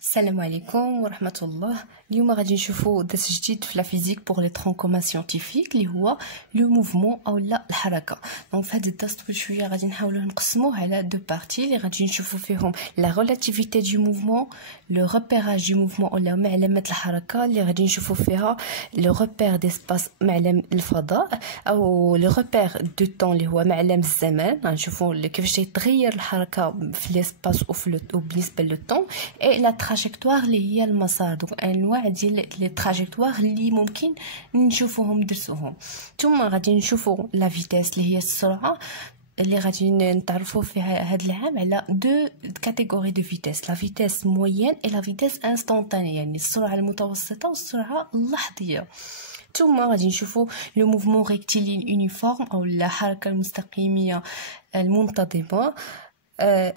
السلام عليكم ورحمة الله. اليوم غادي نشوفوا درس جديد في لا فيزيك بور لي ترون كوما سيانتيفيك اللي هو لو موفمون او لا الحركه. دونك في هذا الدرس طويل شويه غادي نحاولوا نقسموه على دو بارتي اللي غادي نشوفوا فيهم لا ريلاتيفيتي دو موفمون، لو ريبيراج دو موفمون ولا معلمات الحركه اللي غادي نشوفوا فيها لو ريبير ديسباس معلم الفضاء، او لو ريبير دو طون اللي هو معلم الزمان. غنشوفوا كيفاش يتغير الحركه في ليسباس وبالنسبه لو طون، اي لا تراجيكتوار اللي هي المسار. دونك انواع ديال لي تراجيكتوار اللي ممكن نشوفوهم درسوهم. ثم غادي نشوفوا لا فيتاس اللي هي السرعه اللي غادي نتعرفوا فيها هذا العام على دو كاتيجوري دو فيتاس، لا فيتاس موين اي لا فيتاس انستانتاني، يعني السرعه المتوسطه والسرعه اللحظيه. ثم غادي نشوفوا لو موفمون ريكتيلين يونيفورم او الحركه المستقيميه المنتظمه،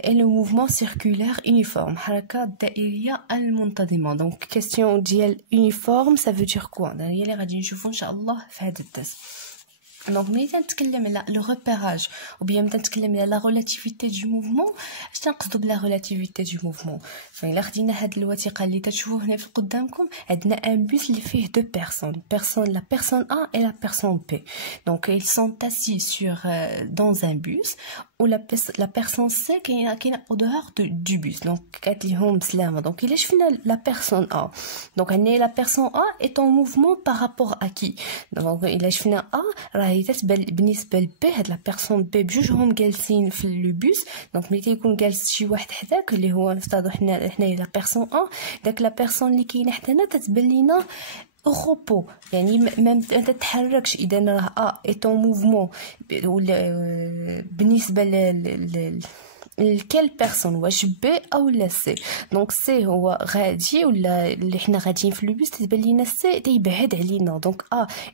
et le mouvement circulaire uniforme, حركة دائرية المنتظمة. donc question ديال uniforme ça veut dire quoi؟ هي اللي غادي نشوفوا ان شاء الله في هذا الدرس. دونك ملي تنتكلم على لو ريبيراج او بيان تنتكلم على لا ريلاتيفيتي دو موفمون، اش تنقصدوا بلا ريلاتيفيتي دو موفمون؟ فالا خدينا هاد الوثيقه اللي تشوفوا هنا في قدامكم، عندنا ان بوس اللي فيه دو بيرسون لا بيرسون ا et la personne B. donc ils sont assis sur dans un bus ou la personne C كاينه au dehors du bus. donc قالت لهم بسلامه. donc الا شفنا la personne A، donc عندنا la personne A est en mouvement par rapport à qui؟ donc الا شفنا A راه تتبان بالنسبه لبي هاد لا بيرسون بي بجوجهم جالسين في لو بوس. دونك ملي تيكون جالس شي واحد حداك اللي هو نفترضوا حنايا لا بيرسون داك لا بيرسون اللي كاينه حدانا تتبان لينا روبو، يعني ما تتحركش. اذا راه اي طون موفمون بالنسبه لكل بيرسون، واش بي او لا سي. دونك سي هو غادي ولا اللي حنا غاديين في لو بوس تبان لينا سي تيبعد علينا. دونك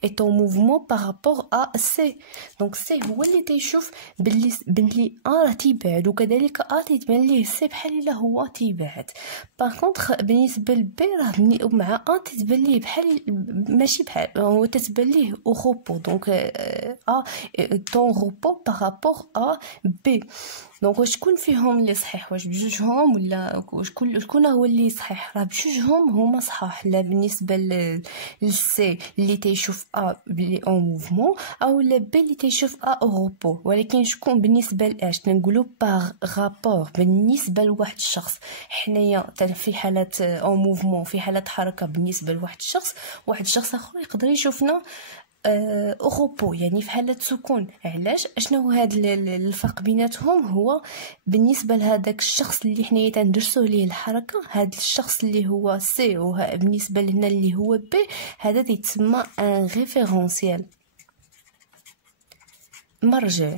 اي طون موفمون بارابور سي. دونك سي هو اللي تيشوف بلي راه تيبعد، وكذلك تيبان ليه سي بحال الا هو تيبعد. باغ كونطخ بالنسبه لبي راه مع تتبان ليه بحال ماشي بحال، هو تتبان ليه او روبو. دونك طون روبو بارابور بي. دونك شكون فيهم اللي صحيح؟ واش بجوجهم ولا شكون هو اللي صحيح؟ راه بجوجهم هما صحاح. لا بالنسبه للسي اللي تيشوف بلي اون موفمون، او لا بي اللي تيشوف اوروبو. ولكن شكون بالنسبه لاش تنقولوا باغ رابور بالنسبه لواحد الشخص؟ حنايا في حاله اون موفمون، في حاله حركه بالنسبه لواحد الشخص، واحد الشخص اخر يقدر يشوفنا اوروبو، يعني في حاله سكون. علاش؟ اشنو هو هذا الفرق بيناتهم؟ هو بالنسبه لهذاك الشخص اللي حنايا تندرسوا ليه الحركه، هذا الشخص اللي هو سي بالنسبه لهنا اللي هو بي، هذا يتسمى ان ريفيرونسيال، مرجع.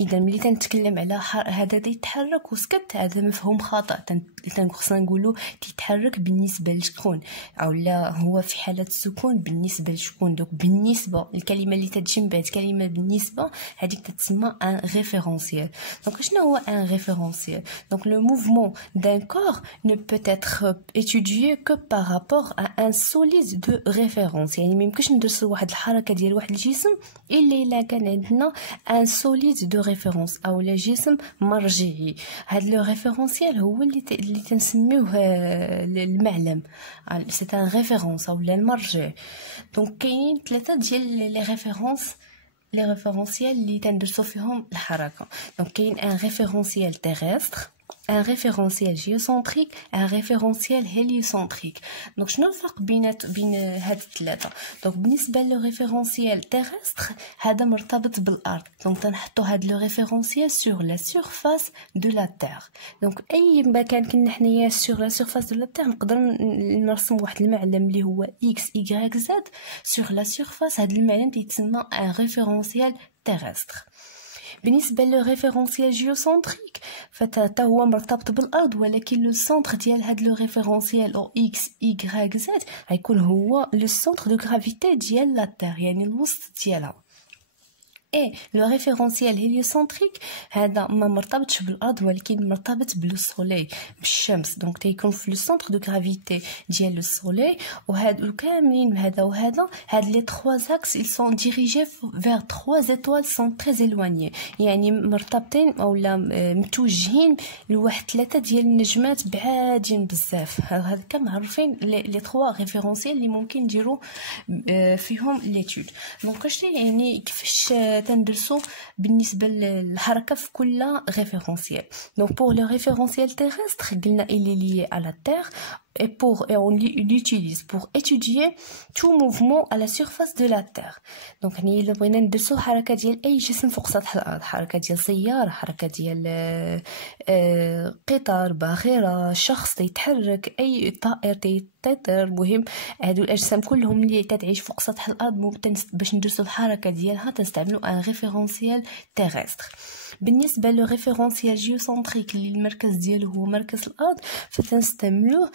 اذا ملي تنتكلم على هذا يتحرك وسكت، هذا مفهوم خاطئ. خصنا نقولوا تيتحرك بالنسبه لشكون، او لا هو في حاله السكون بالنسبه لشكون. دوك بالنسبه الكلمه اللي تتجي من بعد كلمه بالنسبه، هذيك تتسمى ان ريفيرونسيال. دونك شنو هو ان ريفيرونسيال؟ دونك لو موفمون دان كور ne peut être étudié que par rapport à un solide de référence. يعني ما يمكنش ندرسوا واحد الحركه ديال واحد الجسم الا كان عندنا ان solide de référence او لا جسم مرجعي. هاد لو ريفيرونسيال هو اللي تنسميوه المعلم، سي ان ريفيرونس او المرجع. دونك كاينين ثلاثه ديال لي ريفيرونس، لي ريفيرونسيال اللي تندرسوا فيهم الحركه. دونك كاين ان ريفيرونسيال تيرستر، un référentiel géocentrique, un référentiel héliocentrique. donc شنو الفرق بين هاد الثلاثه؟ دونك بالنسبه للريفيرونسيال تيرستر هذا مرتبط بالارض، دونك تنحطوا هاد لو ريفيرونسيال sur la surface de la terre. دونك اي مكان كنا حنايا sur la surface de la terre نقدر نرسم واحد المعلم اللي هو x y z sur la surface. هاد المعلم تيتسمى un référentiel terrestre. بالنسبه للريفيرونسيال جيوسنتريك فتا هو مرتبط بالارض، ولكن لو سنتر ديال هاد لو ريفيرونسيال او اكس y z غيكون هو لو سنتر دو غرافيتي ديال لا تير، يعني الوسط ديالها. اي لو ريفيرونسيال هيليوسنتريك هذا ما مرتبطش بالارض ولكن مرتبط بلو سوليي بالشمس. دونك تيكون في لو سونتر دو غرافيتي ديال لو سوليي، وهادو كاملين هذا وهذا هاد لي 3 اكس ils sont dirigés vers 3 étoiles sont très éloignées، يعني مرتبطين اولا متوجهين لواحد 3 ديال النجمات بعادين بزاف. هذا كمعرفين لي 3 ريفيرونسيال اللي ممكن نديرو فيهم ليتود. دونك اش يعني كيفاش تندرسو بالنسبه للحركه في كل ريفيرونسيال. دونك pour le référentiel terrestre قلنا il est lié à la terre et on l'utilise pour étudier tout mouvement à la surface de la terre. دونك يعني الا بغينا ندرسو حركه ديال اي جسم فوق سطح الارض، حركه ديال سياره، حركه ديال قطار، باخره، شخص يتحرك، اي طائر تيطير، مهم هادو الاجسام كلهم اللي تعيش فوق سطح الارض ممكن باش ندرسو الحركه ديالها تستعملوا ان ريفيرونسيال تيرستر. بالنسبه لو ريفيرونسيال جيوسنتريك اللي المركز ديالو هو مركز الارض فتنستعملوه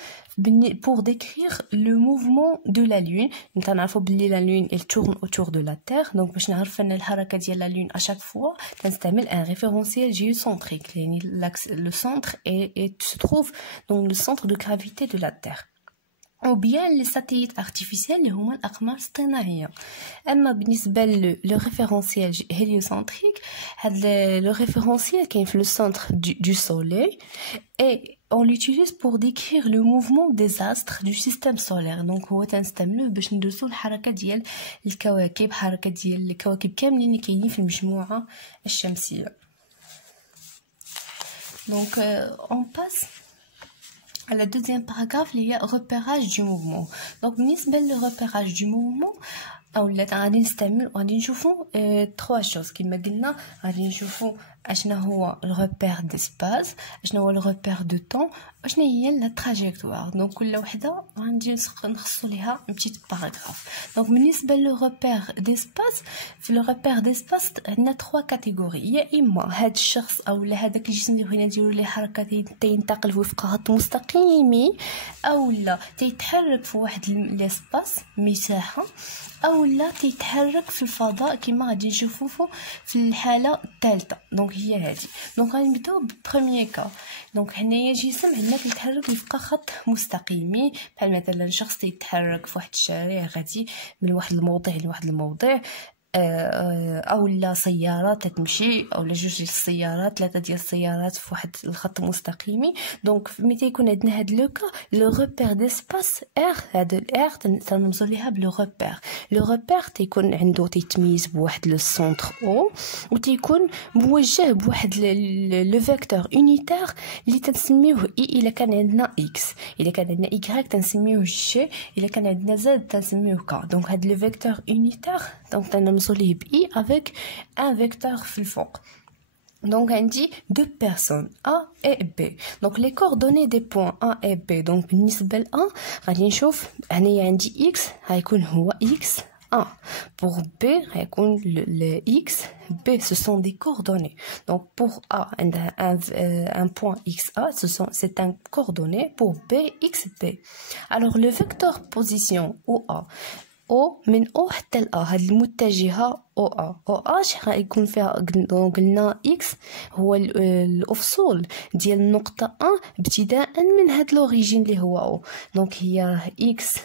pour décrire le mouvement de la lune. نعرفوا بلي la lune elle tourne autour de la terre، donc باش نعرف ان الحركه ديال la lune à chaque fois تنستعمل un référentiel géocentrique، يعني le centre se trouve dans le centre de gravité de la terre. او بيان لي ساتيليت ارتيفيسيال اللي هما الاقمار الصناعيه. اما بالنسبه لو ريفيرونسيال هيليوسنتريك، هاد لو ريفيرونسيال كاين في لو سنتر du soleil et on l'utilise pour décrire le mouvement des astres du système solaire. donc هو تنستعملوه باش ندرسو الحركه ديال الكواكب، حركه ديال الكواكب كاملين اللي كاينين في المجموعه الشمسيه. donc on passe à la deuxième paragraphe اللي هي repérage du mouvement. donc بالنسبه للريبيراج du mouvement اولا غادي نستعمل غادي نشوفوا 3 choses كما قلنا. غادي نشوفوا اشنا هو الريبير ديسباس، اشنا هو الريبير دو طون، اشنا هي لا تراجيكتوار. دونك كل وحده غندير نخصصوا ليها بتيت باراغراف. دونك بالنسبه للريبير ديسباس، في الريبير ديسباس عندنا 3 كاتيجوري. يا اما هاد الشخص اولا هذاك الجسم اللي بغينا نديرو ليه حركه تينتقل وفق خط مستقيم، اولا تيتحرك في واحد ليسباس مساحه، اولا تيتحرك في الفضاء كما غادي نشوفوا في الحاله الثالثه. دونك هي هذه. دونك غنبداو بالبروميير كا. دونك هنايا جسم عندنا كيتحرك وفق خط مستقيم، بحال مثلا شخص يتحرك في واحد الشارع غادي من واحد الموضع لواحد الموضع، اولا سياره تتمشي، اولا 2 السيارات 3 ديال السيارات في واحد الخط مستقيم. دونك ملي تيكون عندنا هاد لو كا لو ريبير ديسباس ار، هاد الار تنرمزو ليها بلو ريبير. لو ريبير تيكون عنده تيتميز بواحد لو سونتر او، وتيكون موجه بواحد لو فيكتور يونيتير اللي تنسميوه اي الا كان عندنا اكس، الا كان عندنا ايكغيك تنسميوه جي، الا كان عندنا زد تنسميوه كا. دونك هاد لو فيكتور يونيتير دونك تنرمزو ليه ب اي avec un vecteur في الفوق. donc عندي deux personnes A et B. donc les coordonnées des points A et B. donc بالنسبة ل A غادي نشوف هنايا عندي x غيكون هو x A. pour B غيكون le x B. ce sont des coordonnées. donc pour A عندها un point xa, c'est un coordonnée. pour B xb. alors le vecteur position OA او من او حتى ل هاد المتجهه او اش غيكون فيها قلنا اكس هو الافصول ديال النقطه ا ابتداء من هاد لوريجين اللي هو او. دونك هي اكس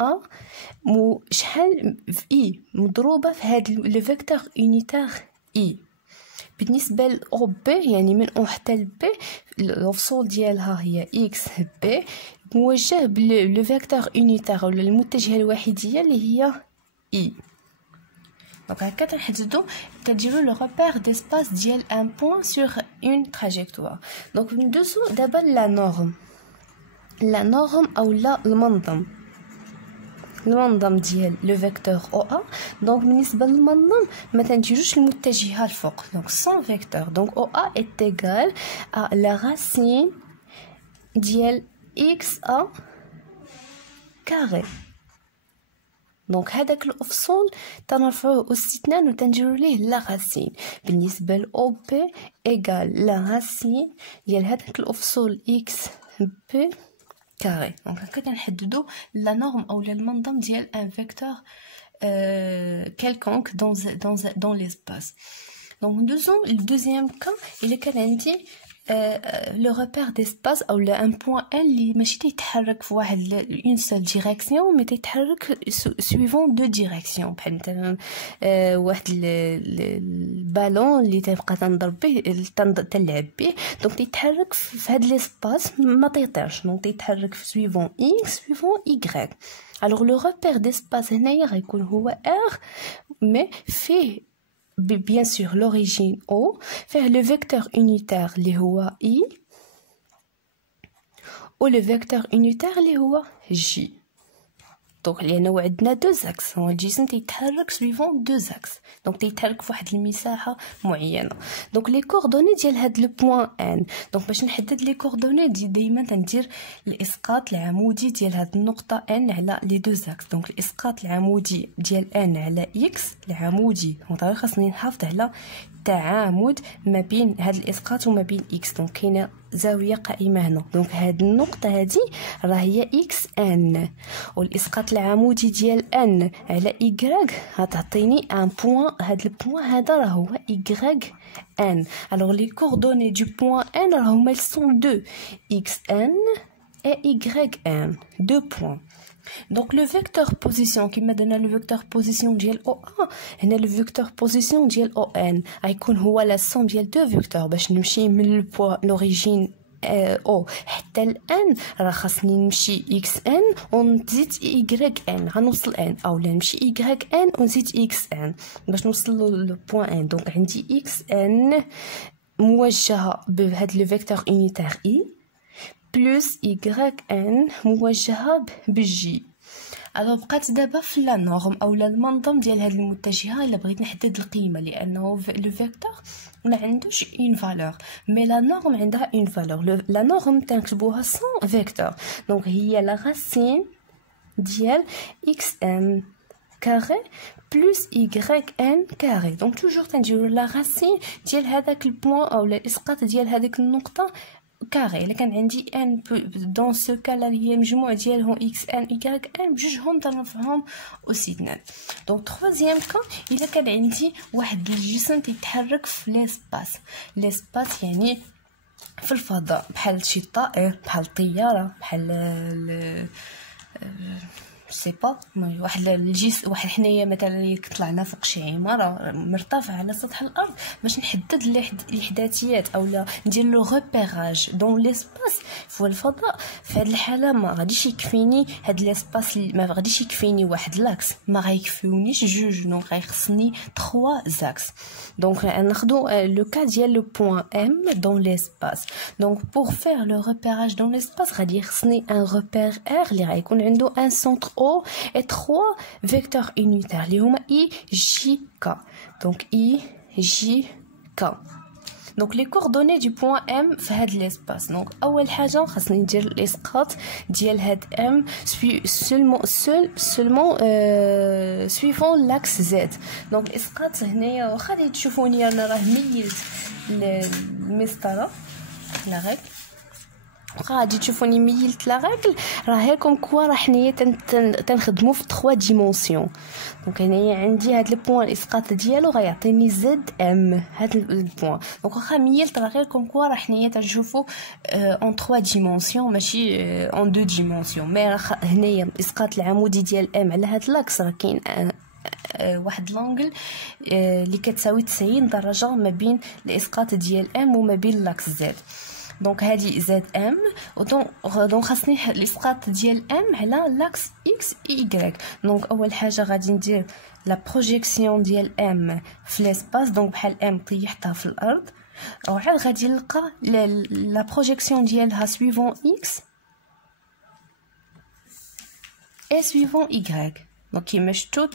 ا شحال في اي مضروبه في هاد لو فيكتور يونيتير اي. بالنسبه ل او بي يعني من او حتى ل بي الافصول ديالها هي اكس بي موجه بلو فيكتور يونيتير ولا المتجهه الوحيديه اللي هي اي. دونك هكا تنحددو كنديرو لو ريبير ديسباس ديال ان بوين سور اون تراجيكتوار. دونك ندوزو دابا لا نورم اولا المنظم ديال لو فيكتور او ا. دونك بالنسبه للمنظم ما تنديروش المتجهه الفوق، دونك سون فيكتور. دونك او ا est égal à la racine ديال xa كاري. دونك هذاك الافصول تنرفعوه استثناء وتنديروا ليه لا راسين. بالنسبه ل او بي ايغال لا راسين ديال هذاك الافصول اكس بي كاري. دونك هكا كنحددوا لا نورم اولا المنظم ديال ان فيكتور quelconque dans l'espace. Donc le deuxième cas il est كان عندي le repère d'espace ou un point N اللي ماشي تيتحرك في واحد une seule direction mais تيتحرك suivant deux directions بحال مثلا واحد البالون اللي تبقى تنضرب به تنلعب به دونك تيتحرك في هذا l'espace ما تيطيرش دونك تيتحرك suivant x suivant y. alors le repère d'espace هنايا غيكون هو r mais فيه bien sûr l'origine O, faire le vecteur unitaire اللي هو I ou le vecteur unitaire اللي هو J. دونك لأنه عندنا deux axes الجسم تيتحرك suivant deux axes دونك تيتحرك في واحد المساحة معينة. دونك لي كوردوني ديال هاد لو بوين ان دونك باش نحدد لي كوردوني ديما تندير الاسقاط العمودي ديال هاد النقطة ان على لي deux axes. دونك الاسقاط العمودي ديال ان على اكس العمودي دونك خاصني نحافظ على تعامد ما بين هاد الاسقاط وما بين اكس دونك كاينه زاويه قائمه هنا دونك هاد النقطه هادي راه هي اكس ان والاسقاط العمودي ديال ان على ايغريك غتعطيني ان بوين هاد البوين هذا راه هو ايغريك ان. alors les coordonnées du point n راهم elles sont deux xn et yn deux points. Donc le vecteur position qui m'a donné le vecteur position ديال O1 هنا le vecteur position ديال ON غيكون هو la somme ديال deux vecteurs باش نمشي من l'origine O حتى الان راه خاصني نمشي xn ونزيد yn غنوصل n او لا نمشي yn ونزيد xn باش نوصل لو بوين n. دونك عندي xn موجهه بهذا لو فيكتور unitaire i بلس yn موجهه بجي. الو بقات دابا في لا نورم اولا المنظم ديال هاد المتجهه الا بغيت نحدد القيمه لانه لو فيكتور ما عندوش اون فالور مي لا نورم عندها اون فالور. لا نورم تنكتبوها سون فيكتور دونك هي لا راسين ديال xn كاري بلس yn كاري. دونك توجور تنديرو لا راسين ديال هذاك البوين او الاسقاط ديال هذيك النقطه كاري. الا كان عندي ان دون سو كالا اللي هي المجموع ديالهم اكس ان واي ان بجوجهم تنرفعهم اوسي 2. دونك troisième كا الا كان عندي واحد الجسم تيتحرك في ليسباس يعني في الفضاء بحال شي طائر بحال الطياره بحال سي با واحد الجسم واحد حنايا مثلا طلعنا فوق شي عماره مرتفعه على سطح الارض باش نحدد الاحداثيات اولا ندير لو ريبيراج دون ليسباس في الفضاء. في هذه الحاله ما غاديش يكفيني هاد ليسباس ما غاديش يكفيني واحد لاكس ما غيكفيونيش جوج دونك غيخصني 3 زاكس. دونك ناخذو لو كا ديال لو بوين ام دون ليسباس. دونك بور فير لو ريبيراج دون ليسباس غادي يخصني ان ريبير ار اللي غيكون عنده ان سونتر O et 3 vecteurs unitaires اللي هما I J K. donc I J K. donc les coordonnées du point M في هاد l'espace. donc اول حاجه خاصني ندير الاسقاط ديال هاد M seulement suivant l'axe Z. donc الاسقاط هنايا واخا تشوفوني انا راه ميلت المسطره لا غير غادي تشوفوني ميلت لا ريغل راه كوم كوا راه حنايا تنخدمو في 3 ديمونسيون. دونك هنايا عندي هاد البوين الاسقاط ديالو غيعطيني زد ام هاد البوين. دونك واخا ميلت راه غير كوم كوا راه حنايا تنشوفو اون 3 ديمونسيون ماشي اون 2 ديمونسيون. مي راه هنايا الاسقاط العمودي ديال ام على هاد لاكس راه كاين واحد لونغل اللي كتساوي 90 درجه ما بين الاسقاط ديال ام وما بين لاكس زد. دونك هذه زد ام دونك خاصني الاسقاط ديال ام على لاكس اكس واي. دونك اول حاجه غادي ندير لا بروجيكسيون ديال ام في ليسباس دونك بحال ام طيحتها في الارض وعاد غادي نلقى لا بروجيكسيون ديالها سويفون اكس اي سويفون واي. دونك كيما شفتوا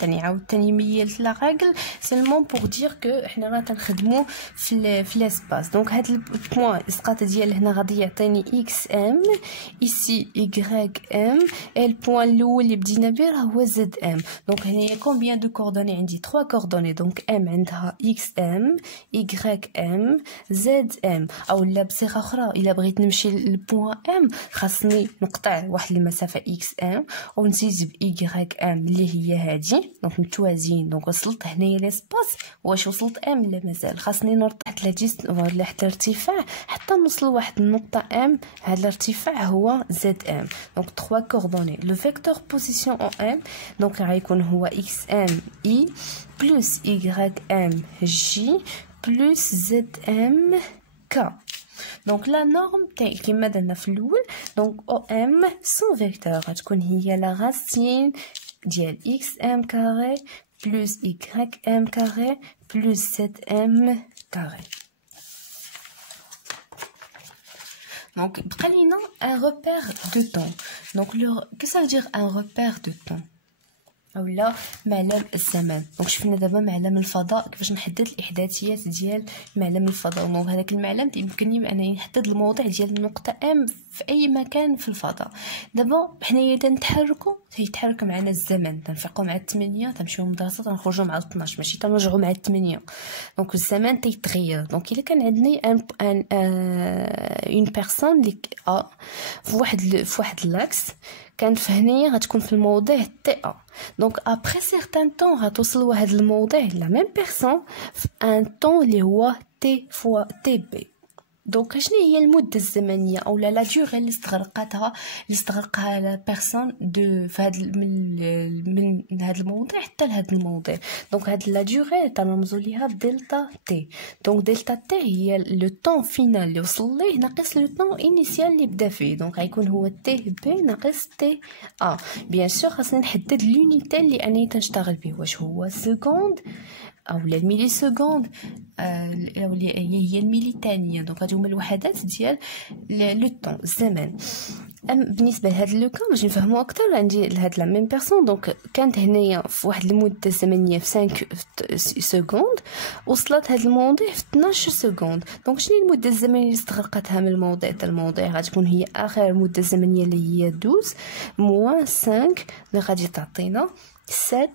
تاني ميلت لا ريغل سيلمون بور دير كو حنا راه تنخدموا في ليسباس. دونك هاد البوين الاسقاط ديال هنا غادي يعطيني اكس ام ايسي واي ام اي البوين الاول اللي بدينا به راه هو زد ام. دونك هنايا كومبيان دو كوردوني عندي 3 كوردوني دونك ام عندها اكس ام واي ام زد ام او لا بصيغه اخرى الا بغيت نمشي للبوين ام خاصني نقطع واحد المسافه اكس ام ونزيد باي ام اللي هي هادي دونك متوازيين. دونك وصلت هنايا ليسباس، واش وصلت ام لا مازال؟ خاصني نرد تحت ولا حتى الارتفاع حتى نوصل لواحد النقطه ام. هذا الارتفاع هو زد ام. دونك 3 كوردوني لو فيكتور بوزيسيون او ام دونك غيكون هو اكس ام اي بلس y ام جي بلس زد ام ك. دونك لا نورم تاعي كيما درنا في الاول. دونك او ام سون فيكتور غتكون هي لا راسين ديال اكس ام كاري بلس y ام كاري بلس زد ام كاري. دونك بقى لينا ان روبير دو طون. دونك لو كي سا دير ان روبير دو طون اولا معلم الزمن. دونك شفنا دابا معلم الفضاء كيفاش نحدد الاحداثيات ديال معلم الفضاء. دونك هذاك المعلم يمكنني انني نحدد الموضع ديال النقطه ام في اي مكان في الفضاء. دابا حنايا تنتحركوا تيتحرك معنا الزمن، تنفيقوا مع 8 تنمشيو مدرسه تنخرجوا مع 12 ماشي تنرجعوا مع 8. دونك الزمن تيتغير. دونك الا كان عندنا اون بيرسون اللي في واحد لاكس كانت فهنيا غتكون في الموضع تي ا. دونك ابري سيغتان طون غتوصل لواحد الموضع لا ميم بيرسون في ان طون اللي هو تي فوا تي بي. دونك شنو هي المده الزمنيه او لا ديوغي اللي استغرقها لا بيرسون دو فهاد من هذا الموضع حتى لهذا الموضع. دونك هاد لا ديوغي تنرمزوا ليها دلتا تي. دونك دلتا تي هي لو طون فينال اللي وصل ليه ناقص لو طون انيسيال اللي بدا فيه. دونك غيكون هو تي بي ناقص تي ا. بيان سور خاصني نحدد لونيتي اللي اني تنشتغل به، واش هو سكوند او الميلي سكوند او هي الميلي ثانيه. دونك هادو هما الوحدات ديال لو طون الزمن. بالنسبه لهذا لو كان باش نفهمو اكثر عندي لهاد لا ميم بيرسون. دونك كانت هنايا في واحد المده الزمنيه في 5 سكوند، وصلت هاد الموضوع في 12 سكوند. دونك شنو المده الزمنيه اللي استغرقتها من الموضوع حتى الموضوع؟ غتكون هي اخر مده زمنيه اللي هي 12 موان 5 اللي غادي تعطينا 7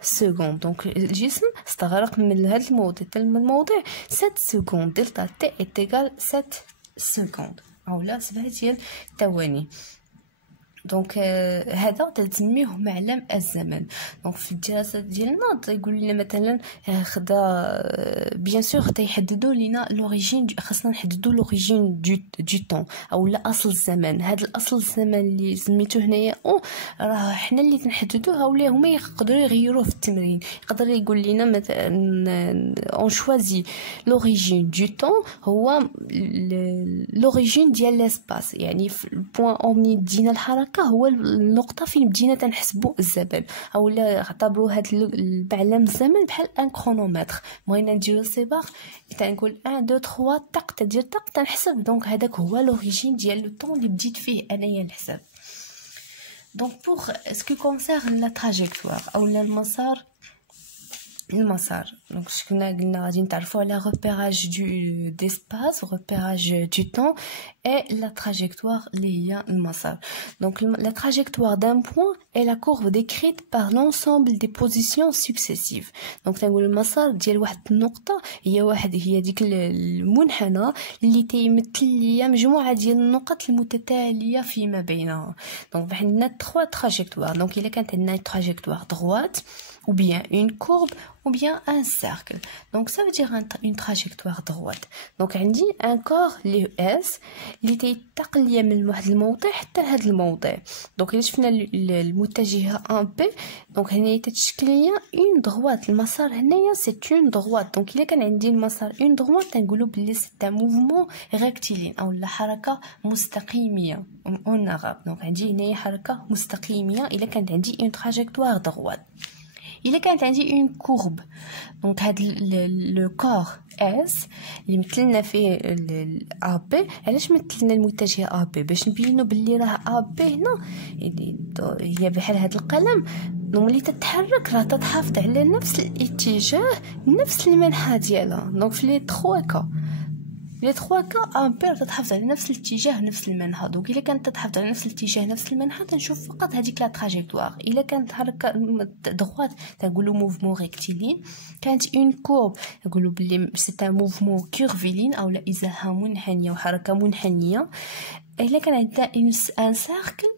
سكوند. دونك الجسم استغرق من هذا الموضوع حتى الموضوع 7 سكوند. دلتا تي ايتيغال 7 سكوند اولا 7 ديال الثواني. دونك هذا تسميه معلم الزمن. دونك في الدراسات ديالنا تيقول لنا مثلا خدا بيان سور تيحددوا لينا لوريجين. خاصنا نحددوا لوريجين دو طون او لا اصل الزمن. هذا الاصل الزمن اللي سميتو هنايا راه حنا اللي تنحددوها ولا هما يقدروا يغيروه في التمرين. يقدر يقول لنا مثلا اون شوازي لوريجين دو طون هو لوريجين ديال لاسباس، يعني في البوين اومني دينا الحركه هو النقطه فين بدينا تنحسبوا الزمن. اولا اعتبروا هذا المعلم الزمن بحال ان كرونومتر. بغينا نديرو سيباغ تنقول 1 2 3 طق تدير طق تنحسب. دونك هذاك هو لوريجين ديال لو طون اللي بديت فيه انايا الحساب. دونك بوغ اسكو كونسيرن لا تراجيكتوار اولا المسار. دونك قلنا غادي نتعرفوا على repérage d'espace, repérage du temps et la trajectoire اللي هي المسار. Donc la trajectoire d'un point est la courbe décrite par l'ensemble des positions successives. Donc تنقول المسار ديال واحد النقطه هي ديك المنحنى اللي تيمثل ليا مجموعه ديال النقط المتتاليه فيما بينها. دونك عندنا 3 trajectoires. دونك الا كانت عندنا trajectoire droite ou bien une courbe ou bien un cercle. Donc ça veut dire une trajectoire droite. Donc عندي un corps اللي S اللي تينتقل ليا من واحد الموضع حتى لهذا الموضع. دونك الا شفنا المتجهه ان بي دونك هنايا تتشكل ليا اون droite. المسار هنايا سي اون droite. دونك الا كان عندي المسار اون droite تنقولوا بلي سي ان موفمون ريكتيلين او لا حركه مستقيميه اون arabe. دونك عندي هنايا حركه مستقيميه الا كانت عندي اون trajectoire droite. الا كانت عندي اون كورب دونك هاد لو كور اس اللي مثلنا فيه ا بي. علاش مثلنا المتجه ا بي؟ باش نبينوا باللي راه ا بي هنا هي بحال هاد القلم ملي تتحرك راه تتحافظ على نفس الاتجاه نفس المنحى ديالها. دونك في لي 3 كا امبير تتحافظ على نفس الاتجاه نفس المنحى. دونك الا كانت تتحافظ على نفس الاتجاه نفس المنحى تنشوف فقط هذيك لا تراجيكتوار. الا كانت حركه دغوات تنقولوا موفمون ريكتيلين. كانت اون كورب نقولوا بلي سي ان موفمون كيرفيلين او لا ازاحه منحنيه وحركه منحنيه. الا كان عندنا ان سيركل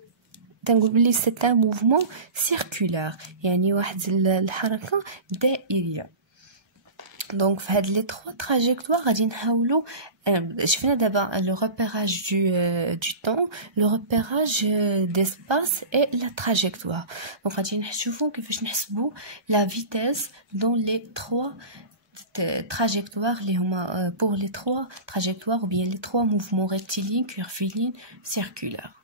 تنقول بلي سي ان موفمون سيركولار، يعني واحد الحركه دائريه. دونك في هاد لي 3 تراجيكتوار غادي نحاولوا شفنا دابا لو ريبيراج دو طون، لو ريبيراج ديسباس اي لا تراجيكتوار. دونك غادي نشوفوا كيفاش نحسبوا لا فيتيس دون لي 3 trajectoires les pour les 3 trajectoires ou bien les 3 mouvements rectilignes, curvilignes, circulaires.